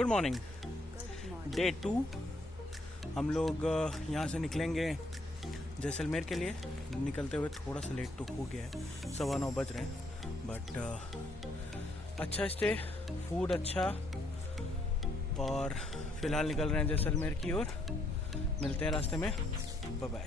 Good morning. Day 2 हम लोग यहाँ से निकलेंगे जैसलमेर के लिए। निकलते हुए थोड़ा सा लेट तो हो गया है, 9:15 बज रहे हैं, बट अच्छा स्टे, फूड अच्छा, और फिलहाल निकल रहे हैं जैसलमेर की ओर। मिलते हैं रास्ते में, बाय बाय।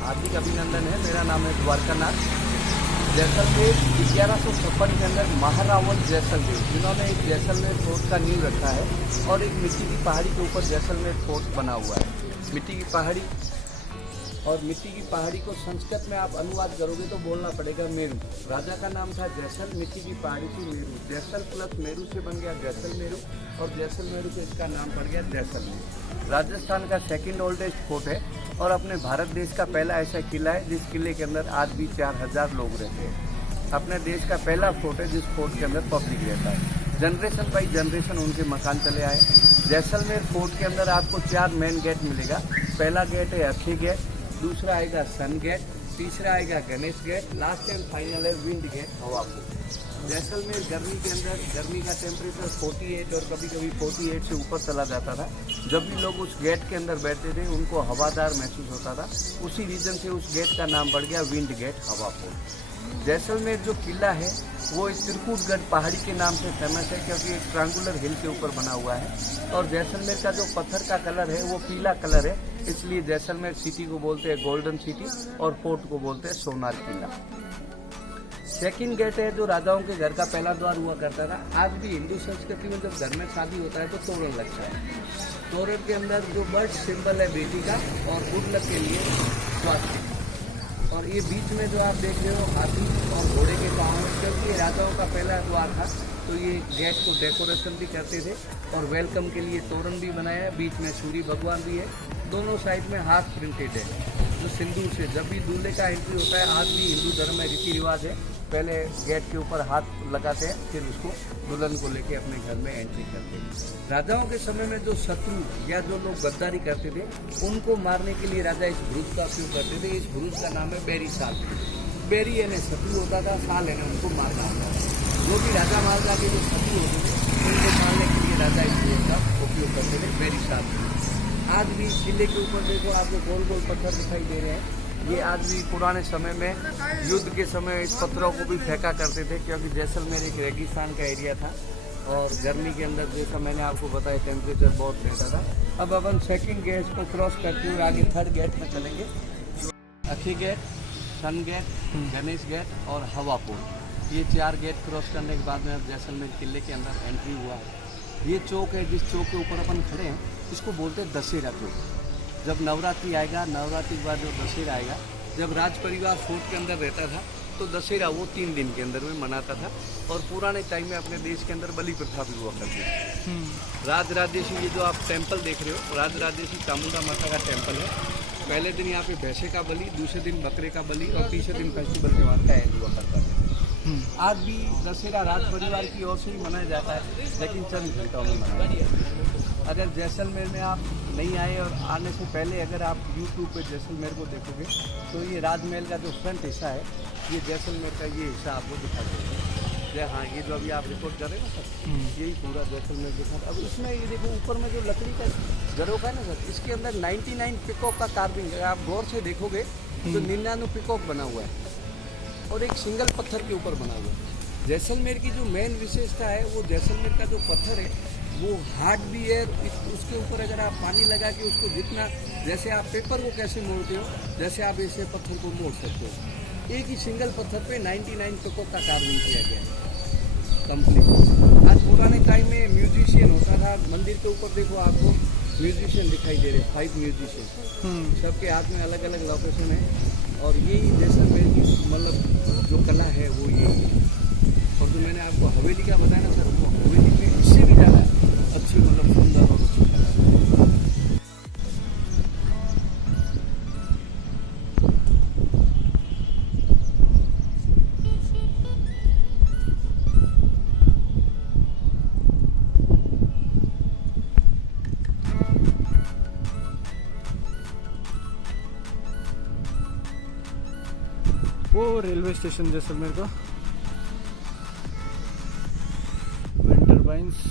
हार्दिक अभिनंदन है। मेरा नाम है द्वारकानाथ। जैसलमेर 1156 के अंदर महारावल जैसलमेर, जिन्होंने एक जैसलमेर फोर्ट का नींव रखा है और एक मिट्टी की पहाड़ी के ऊपर जैसलमेर फोर्ट बना हुआ है। मिट्टी की पहाड़ी, और मिट्टी की पहाड़ी को संस्कृत में आप अनुवाद करोगे तो बोलना पड़ेगा मेरू। राजा का नाम था जैसल, मिट्टी की पहाड़ी थी मेरू। जैसल प्लस मेरू से बन गया जैसलमेरू, और जैसलमेरू से इसका नाम पड़ गया जैसलमेर। राजस्थान का सेकंड ओल्डेस्ट फोर्ट है और अपने भारत देश का पहला ऐसा किला है जिस किले के अंदर आज भी 4000 लोग रहते हैं। अपने देश का पहला फोर्ट है जिस फोर्ट के अंदर पब्लिक रहता है। जनरेशन बाई जनरेशन उनके मकान चले आए। जैसलमेर फोर्ट के अंदर आपको 4 मेन गेट मिलेगा। पहला गेट है अक्षय गेट, दूसरा आएगा सन गेट, तीसरा आएगा Ganesh gate, last and final है विंड गेट, हवापुर। जैसलमेर गर्मी के अंदर, गर्मी का टेम्परेचर 48 और कभी कभी 48 से ऊपर चला जाता था। जब भी लोग उस गेट के अंदर बैठते थे उनको हवादार महसूस होता था। उसी रीजन से उस गेट का नाम पड़ गया विंड गेट, हवापुर। जैसलमेर जो किला है वो इस त्रिकुटगढ़ पहाड़ी के नाम से फेमस है, क्योंकि एक ट्रायंगुलर हिल के ऊपर बना हुआ है। और जैसलमेर का जो पत्थर का कलर है वो पीला कलर है, इसलिए जैसलमेर सिटी को बोलते हैं गोल्डन सिटी और फोर्ट को बोलते हैं सोनार किला। सेकंड गेट है जो राजाओं के घर का पहला द्वार हुआ करता था। आज भी हिंदू संस्कृति में जब घर में शादी होता है तो तोरण लगता है। तोरण के अंदर जो बर्ड सिंबल है बेटी का और गुड लक के लिए स्वास्थ्य, और ये बीच में जो आप देख रहे हो हाथी और घोड़े के पाँव, क्योंकि राजाओं का पहला द्वार था तो ये गेट को डेकोरेशन भी करते थे और वेलकम के लिए तोरण भी बनाया है। बीच में सूर्य भगवान भी है, दोनों साइड में हाथ प्रिंटेड है जो सिंदूर से। जब भी दूल्हे का एंट्री होता है, आज भी हिंदू धर्म में रीति रिवाज है, पहले गेट के ऊपर हाथ लगाते हैं, फिर उसको दुल्हन को लेके अपने घर में एंट्री करते हैं। राजाओं के समय में जो शत्रु या जो लोग गद्दारी करते थे उनको मारने के लिए राजा इस भुज का उपयोग करते थे। इस भुज का नाम है बेरी साल। बेरी यानी शत्रु होता था, साल यानी उनको मारना होता था। जो भी राजा मारना के जो शत्रु होते थे उनको मारने के लिए राजा इस भुज का उपयोग करते थे, बेरी साल। आज भी किले के ऊपर देखो आपको गोल गोल पत्थर दिखाई दे रहे हैं। ये आज भी पुराने समय में युद्ध के समय इस पत्थरों को भी फेंका करते थे, क्योंकि जैसलमेर एक रेगिस्तान का एरिया था और गर्मी के अंदर जैसा मैंने आपको बताया टेम्परेचर बहुत रहता था। अब अपन सेकंड गेट को क्रॉस करते हुए आगे थर्ड गेट में चलेंगे। अक्षय गेट, सन गेट, गणेश गेट और हवापुर, ये 4 गेट क्रॉस करने के बाद में अब जैसलमेर किले के अंदर एंट्री हुआ है। ये चौक है, जिस चौक के ऊपर अपन खड़े हैं इसको बोलते हैं दशहरा चौक। जब नवरात्रि आएगा, नवरात्रि के बाद जो दशहरा आएगा, जब राज परिवार फोर्ट के अंदर रहता था तो दशहरा वो 3 दिन के अंदर में मनाता था। और पुराने टाइम में अपने देश के अंदर बलि प्रथा भी हुआ करती थी। राजराजेशी, ये जो आप टेम्पल देख रहे हो, राजराजेशी चामुंडा माता का टेम्पल है। पहले दिन यहाँ पे भैंसे का बलि, दूसरे दिन बकरे का बलि और तीसरे दिन फेस्टिवल त्यौहार का एंड हुआ करता था। आज भी दशहरा राज परिवार की ओर से ही मनाया जाता है, लेकिन चंद घंटों में मनाया जाता है। अगर जैसलमेर में आप नहीं आए और आने से पहले अगर आप YouTube पे जैसलमेर को देखोगे तो ये राजमहल का जो फ्रंट हिस्सा है ये जैसलमेर का ये हिस्सा आपको दिखाते हैं। हाँ, ये जो अभी आप रिपोर्ट कर रहे हैं ना सर, यही पूरा जैसलमेर दिखा। अब इसमें ये देखो ऊपर में जो लकड़ी का झरोखा है ना सर, इसके अंदर 99 पिकॉक का कार्विंग है। आप गौर से देखोगे तो 99 पिकॉक बना हुआ है और एक सिंगल पत्थर के ऊपर बना हुआ है। जैसलमेर की जो मेन विशेषता है वो जैसलमेर का जो पत्थर है वो हार्ड भी है। उसके ऊपर अगर आप पानी लगा के उसको जितना, जैसे आप पेपर को कैसे मोड़ते हो, जैसे आप ऐसे पत्थर को मोड़ सकते हो। एक ही सिंगल पत्थर पे 99 पिकॉक का कार्विंग किया गया है कंप्लीट। आज पुराने टाइम में म्यूजिशियन होता था, मंदिर के ऊपर देखो आपको म्यूजिशियन दिखाई दे रहे, 5 म्यूजिशियन, सबके हाथ में अलग अलग लोकेशन है। और यही जैसलमेर की मतलब जो कला है वो यही है। और जो मैंने आपको हवेली का बताया ना सर, वो हवेली में इससे भी ज़्यादा अच्छी मतलब सुंदर और अच्छी कला है। वो रेलवे स्टेशन जैसलमेर का विंड टर्बाइंस।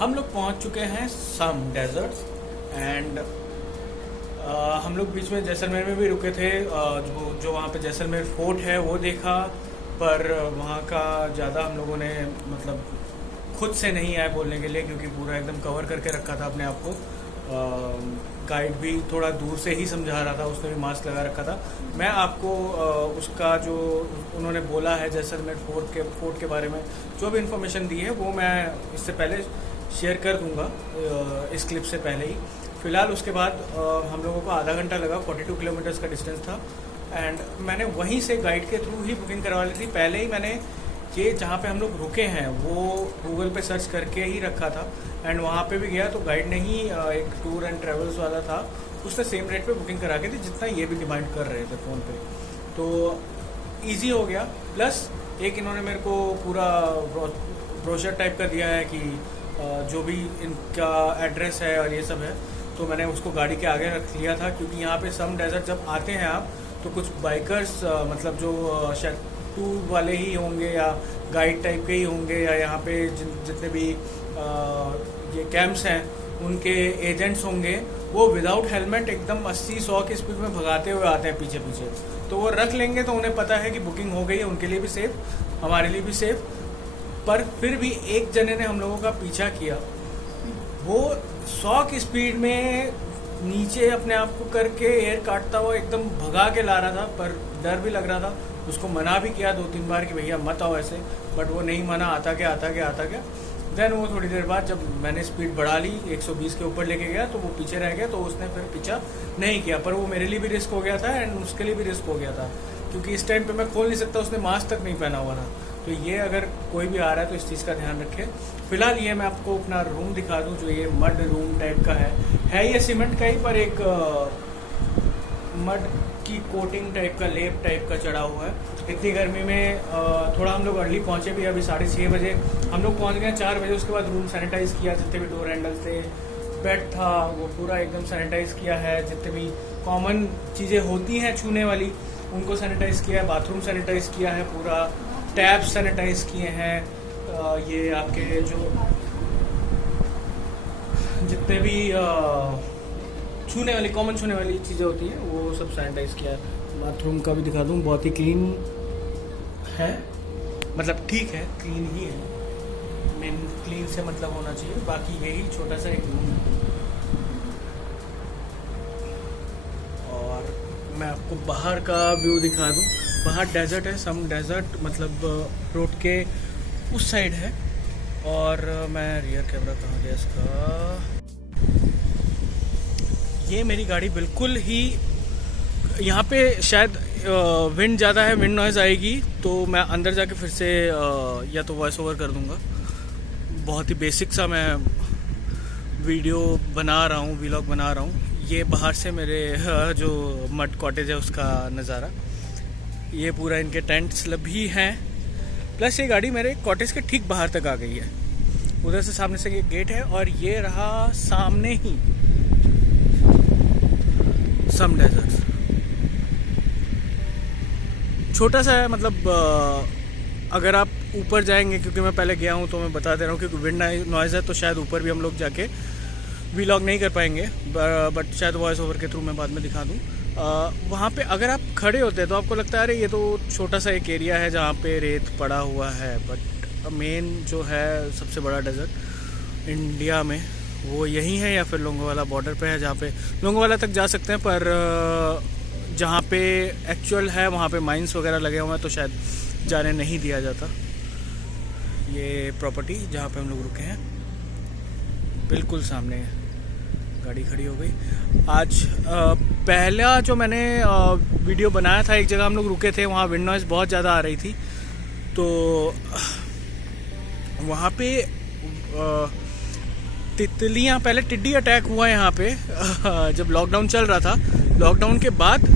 हम लोग पहुंच चुके हैं सम डेजर्ट्स एंड हम लोग बीच में जैसलमेर में भी रुके थे। जो वहाँ पे जैसलमेर फोर्ट है वो देखा, पर वहाँ का ज़्यादा हम लोगों ने मतलब खुद से नहीं आए बोलने के लिए, क्योंकि पूरा एकदम कवर करके रखा था अपने आप को। गाइड भी थोड़ा दूर से ही समझा रहा था, उसने भी मास्क लगा रखा था। मैं आपको उसका जो उन्होंने बोला है जैसलमेर फोर्ट के बारे में जो भी इन्फॉर्मेशन दी है वो मैं इससे पहले शेयर कर दूंगा इस क्लिप से पहले ही। फ़िलहाल उसके बाद हम लोगों को आधा घंटा लगा, 42 किलोमीटर्स का डिस्टेंस था एंड मैंने वहीं से गाइड के थ्रू ही बुकिंग करवा ली थी। पहले ही मैंने ये जहाँ पे हम लोग रुके हैं वो गूगल पे सर्च करके ही रखा था एंड वहाँ पे भी गया तो गाइड ने ही एक टूर एंड ट्रेवल्स वाला था, उसने सेम रेट पे बुकिंग करा के थी जितना ये भी डिमांड कर रहे थे फ़ोन पे, तो ईजी हो गया। प्लस एक इन्होंने मेरे को पूरा ब्रोशर टाइप का दिया है कि जो भी इनका एड्रेस है और ये सब है, तो मैंने उसको गाड़ी के आगे रख लिया था, क्योंकि यहाँ पे सम डेजर्ट जब आते हैं आप तो कुछ बाइकर्स मतलब जो शायद टूर वाले ही होंगे या गाइड टाइप के ही होंगे या यहाँ पे जितने भी ये कैंप्स हैं उनके एजेंट्स होंगे, वो विदाउट हेलमेट एकदम 80-100 की स्पीड में भगाते हुए आते हैं पीछे पीछे। तो वो रख लेंगे तो उन्हें पता है कि बुकिंग हो गई है, उनके लिए भी सेफ, हमारे लिए भी सेफ। पर फिर भी एक जने ने हम लोगों का पीछा किया, वो 100 की स्पीड में नीचे अपने आप को करके एयर काटता हुआ एकदम भगा के ला रहा था, पर डर भी लग रहा था। उसको मना भी किया 2-3 बार कि भैया मत आओ ऐसे, बट वो नहीं माना, आता गया। देन वो थोड़ी देर बाद जब मैंने स्पीड बढ़ा ली, 120 के ऊपर लेके गया, तो वो पीछे रह गया, तो उसने फिर पीछा नहीं किया। पर वो मेरे लिए भी रिस्क हो गया था एंड उसके लिए भी रिस्क हो गया था, क्योंकि इस टाइम पे मैं खोल नहीं सकता, उसने मास्क तक नहीं पहना हुआ था। तो ये अगर कोई भी आ रहा है तो इस चीज़ का ध्यान रखें। फिलहाल ये मैं आपको अपना रूम दिखा दूं, जो ये मड रूम टाइप का है ये सीमेंट का ही, पर एक मड की कोटिंग टाइप का, लेप टाइप का चढ़ा हुआ है। इतनी गर्मी में थोड़ा हम लोग अर्ली पहुंचे भी, अभी 6:30 बजे हम लोग पहुंच गए, 4 बजे। उसके बाद रूम सैनिटाइज किया, जितने भी डोर हैंडल थे, बेड था, वो पूरा एकदम सैनिटाइज किया है। जितने भी कॉमन चीज़ें होती हैं छूने वाली, उनको सैनिटाइज किया है। बाथरूम सैनिटाइज किया है पूरा, टैप सैनिटाइज किए हैं। ये आपके जो जितने भी कॉमन छूने वाली चीज़ें होती हैं, वो सब सैनिटाइज किया है। बाथरूम का भी दिखा दूँ, बहुत ही क्लीन है, मतलब ठीक है, क्लीन ही है। मेन क्लीन से मतलब होना चाहिए। बाकी यही छोटा सा एक रूम है। और मैं आपको बाहर का व्यू दिखा दूँ। बाहर डेजर्ट है, सम डेजर्ट, मतलब रोड के उस साइड है। और मैं रियर कैमरा कहाँ गया इसका, ये मेरी गाड़ी बिल्कुल ही, यहाँ पे शायद विंड ज़्यादा है, विंड नॉइज़ आएगी, तो मैं अंदर जाके फिर से या तो वॉइस ओवर कर दूँगा। बहुत ही बेसिक सा मैं वीडियो बना रहा हूँ, व्लॉग बना रहा हूँ। ये बाहर से मेरे जो मड कॉटेज है उसका नज़ारा। ये पूरा इनके टेंट्स भी हैं, प्लस ये गाड़ी मेरे कॉटेज के ठीक बाहर तक आ गई है। उधर से सामने से ये गेट है, और ये रहा सामने ही सम डेजर्ट। छोटा सा है, मतलब अगर आप ऊपर जाएंगे, क्योंकि मैं पहले गया हूँ तो मैं बता दे रहा हूँ, क्योंकि विंड नॉइज़ है तो शायद ऊपर भी हम लोग जाके व्लॉग नहीं कर पाएंगे, बट शायद वॉइस ओवर के थ्रू मैं बाद में दिखा दूँ। वहाँ पे अगर आप खड़े होते हैं तो आपको लगता है अरे ये तो छोटा सा एक एरिया है जहाँ पे रेत पड़ा हुआ है, बट मेन जो है सबसे बड़ा डेजर्ट इंडिया में वो यही है, या फिर लोंगोवाला बॉर्डर पे है, जहाँ पे लोंगोवाला तक जा सकते हैं, पर जहाँ पे एक्चुअल है वहाँ पे माइंस वगैरह लगे हुए हैं, तो शायद जाने नहीं दिया जाता। ये प्रॉपर्टी जहाँ पे हम लोग रुके हैं, बिल्कुल सामने गाड़ी खड़ी हो गई। आज पहला जो मैंने वीडियो बनाया था, एक जगह हम लोग रुके थे, वहाँ विंड नॉइज़ बहुत ज़्यादा आ रही थी, तो वहाँ पे तितलियाँ, पहले टिड्डी अटैक हुआ यहाँ पे जब लॉकडाउन चल रहा था। लॉकडाउन के बाद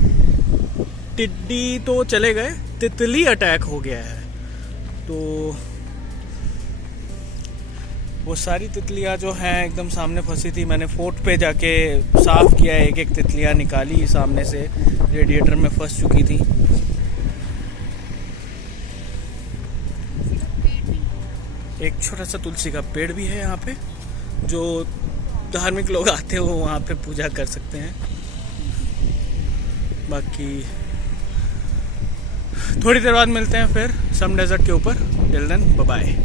टिड्डी तो चले गए, तितली अटैक हो गया है। तो वो सारी तितलियाँ जो हैं एकदम सामने फंसी थी। मैंने फोर्ट पे जाके साफ़ किया, एक एक तितलियाँ निकाली, सामने से रेडिएटर में फंस चुकी थी। एक छोटा सा तुलसी का पेड़ भी है यहाँ पे, जो धार्मिक लोग आते हैं वो वहाँ पे पूजा कर सकते हैं। बाकी थोड़ी देर बाद मिलते हैं फिर सम डेजर्ट के ऊपर। Till then bye bye.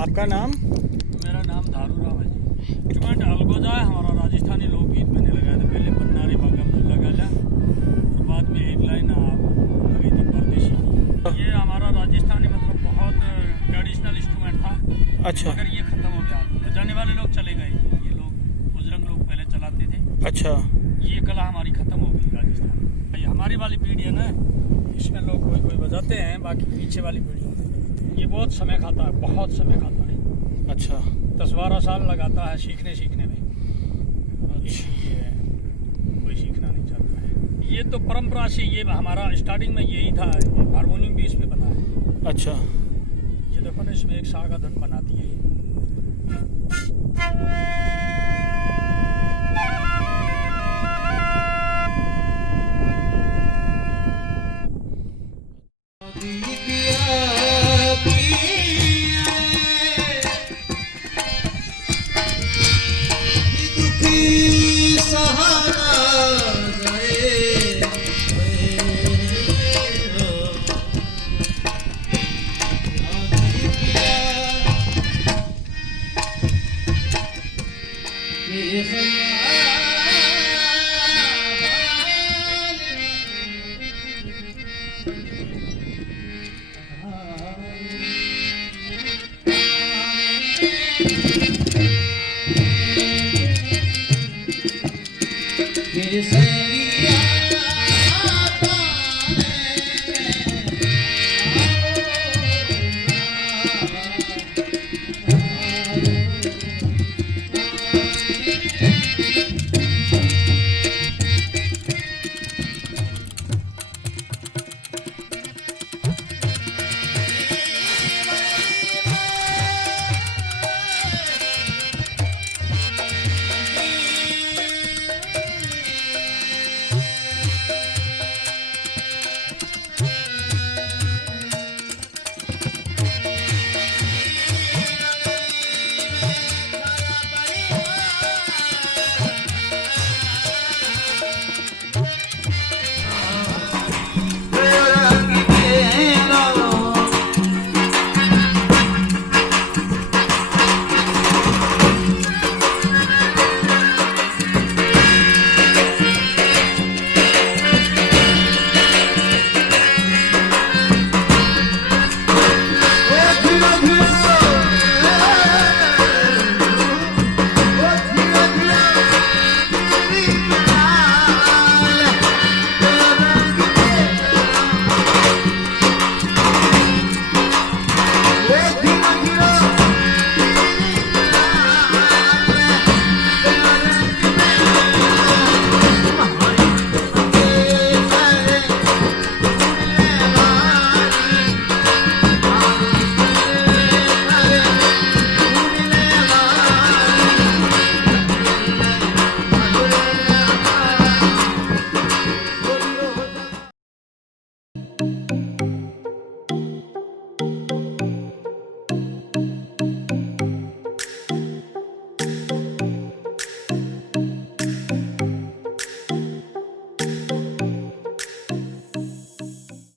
आपका नाम? मेरा नाम धारू राम है जी। इंस्ट्रूमेंट अलगोजा है हमारा, राजस्थानी लोकगीत मैंने लगाया था पहले, पन्नारे बागम लगा लिया और बाद में एक लाइन आप लगी थी परदेशी की। ये हमारा राजस्थानी मतलब बहुत ट्रेडिशनल इंस्ट्रूमेंट था। अच्छा मगर ये खत्म हो गया, बजाने वाले लोग चले गए, ये लोग बुजुर्ग लोग पहले चलाते थे। अच्छा। ये कला हमारी खत्म हो गई राजस्थान में। ये हमारी वाली पीढ़ी है ना, इसमें लोग कोई कोई बजाते हैं, बाकी पीछे वाली पीढ़ी ये बहुत समय खाता है, बहुत समय खाता है। अच्छा। 10-12 साल लगाता है सीखने में। अच्छा। ये कोई सीखना नहीं चाहता है। ये तो परंपरा से, ये हमारा स्टार्टिंग में यही था। हारमोनियम भी इसमें बना है। अच्छा। ये देखो ना, इसमें एक सा का धुन बनाती है। Yes,